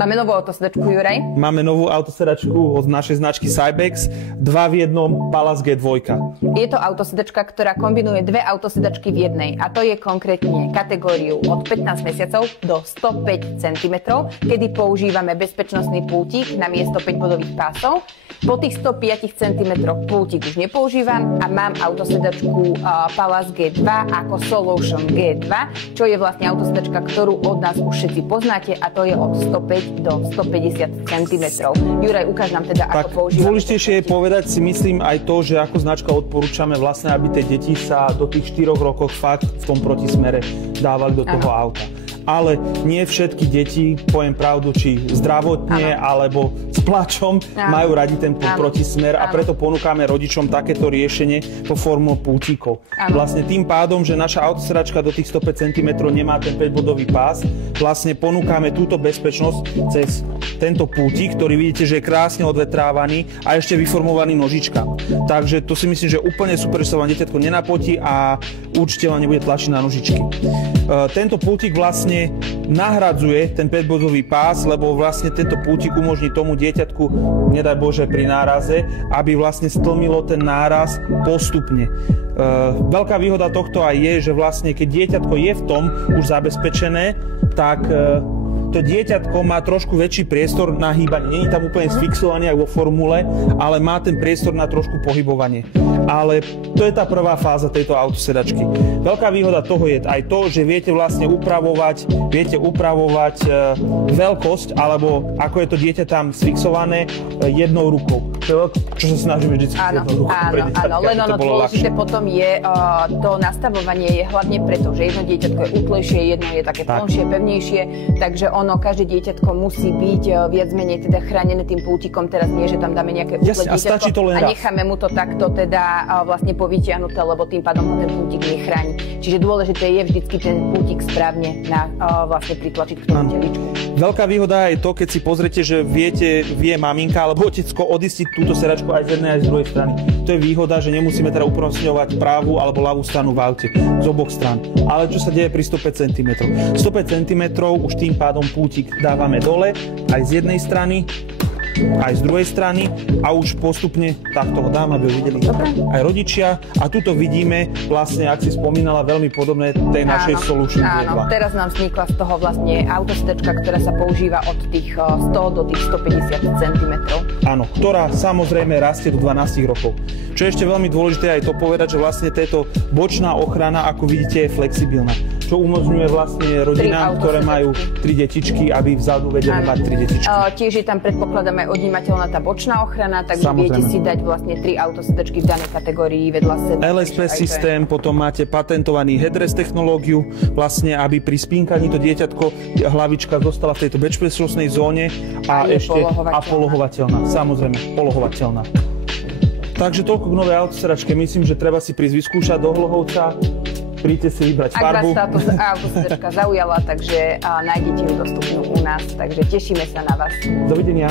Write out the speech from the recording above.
Máme novú autosedačku, Juraj. Máme novú autosedačku od našej značky Cybex, 2 v 1 Pallas G2. Je to autosedačka, ktorá kombinuje dve autosedačky v jednej, a to je konkrétne kategóriu od 15 mesiacov do 105 cm, kedy používame bezpečnostný pultík na miesto 5-bodových pásov. Po tých 105 cm pultík už nepoužívam a mám autosedačku Pallas G2 ako Solution G2, čo je vlastne autosedačka, ktorú od nás už všetci poznáte, a to je od 105 do 150 cm. Juraj, ukáž nám teda, ako používame. Dôležitejšie je povedať, si myslím, aj to, že ako značka odporúčame vlastne, aby tie deti sa do tých 4 rokov fakt v tom protismere dávali do toho auta. Ale nie všetky deti, poviem pravdu, či zdravotne alebo s plačom majú radi ten protismer a preto ponúkame rodičom takéto riešenie po formou pultíkov. Vlastne tým pádom, že naša autosedačka do tých 105 cm nemá ten 5-bodový pás, vlastne ponúkame túto bezpečnosť cez tento pultík, ktorý vidíte, že je krásne odvetrávaný a ešte vyformovaný nožičkami. Takže to si myslím, že úplne super, že sa vám dieťatko nenapotí a určite vám nebude tlačiť na nožičky. Tento pultík vlastne nahradzuje ten 5-bodový pás, lebo vlastne tento pultík umožní tomu dieťatku, nedaj Bože pri náraze, aby vlastne stlmilo ten náraz postupne. Veľká výhoda tohto aj je, že vlastne keď dieťatko je v tom už zabezpečené, tak to dieťatko má trošku väčší priestor na hýbanie. Nie je tam úplne sfixovaný ako vo formule, ale má ten priestor na trošku pohybovanie. Ale to je tá prvá fáza tejto autosedačky. Veľká výhoda toho je aj to, že viete vlastne upravovať veľkosť, alebo ako je to dieťa tam sfixované jednou rukou. Čo sa snažíme vždy jednou rukou pre dieťatka. Áno, len ono dôležité potom je, to nastavovanie je hlavne preto, že jedno dieťatko je útlejšie, jedno je také plnšie, pevnejšie, takže každé dieťatko musí byť viac menej teda chránené tým pultíkom. Teraz nie, že tam dáme nejaké útle dieťatko a necháme mu to takto teda vlastne povytiahnuté, lebo tým pádom ho ten pultík nechráni. Čiže dôležité je vždycky ten pultík správne vlastne pritlačiť k tomu teličku. Veľká výhoda je to, keď si pozrete, že vie maminka alebo otecko odistiť túto sedačku aj z jednej aj z druhej strany. To je výhoda, že nemusíme teda uprostňovať pravú alebo ľavú stranu v aute z oboch strán. Ale čo sa deje pri 105 cm? 105 cm už tým pádom pultík dávame dole aj z jednej strany, aj z druhej strany a už postupne takto ho dám, aby ho videli aj rodičia. A tuto vidíme vlastne, ak si spomínala, veľmi podobné tej našej Solution G2. Áno, teraz nám vznikla z toho vlastne autosedačka, ktorá sa používa od tých 100 do tých 150 cm. Áno, ktorá samozrejme rastie do 12 rokov. Čo je ešte veľmi dôležité aj to povedať, že vlastne táto bočná ochrana, ako vidíte, je flexibilná. Čo umožňuje vlastne rodinám, ktoré majú 3 detičky, aby vzadu vedeli mať 3 detičky. Tiež je tam, predpokladáme, odnímateľná tá bočná ochrana, takže viete si dať vlastne 3 autosedačky v danej kategórii vedľa seba. LSP systém, potom máte patentovaný headrest technológiu, vlastne aby pri spínkaní to dieťatko, hlavička zostala v tejto bezpečnostnej zóne a ešte polohovateľná. Samozrejme, polohovateľná. Takže toľko k novej autosedačke. Myslím, že treba si prísť vyskúšať do Hlohovca. Príďte si vybrať farbu. Ak vás táto autosedačka zaujala, takže nájdete ju dostupnú u nás. Takže tešíme sa na vás. Dovidenia.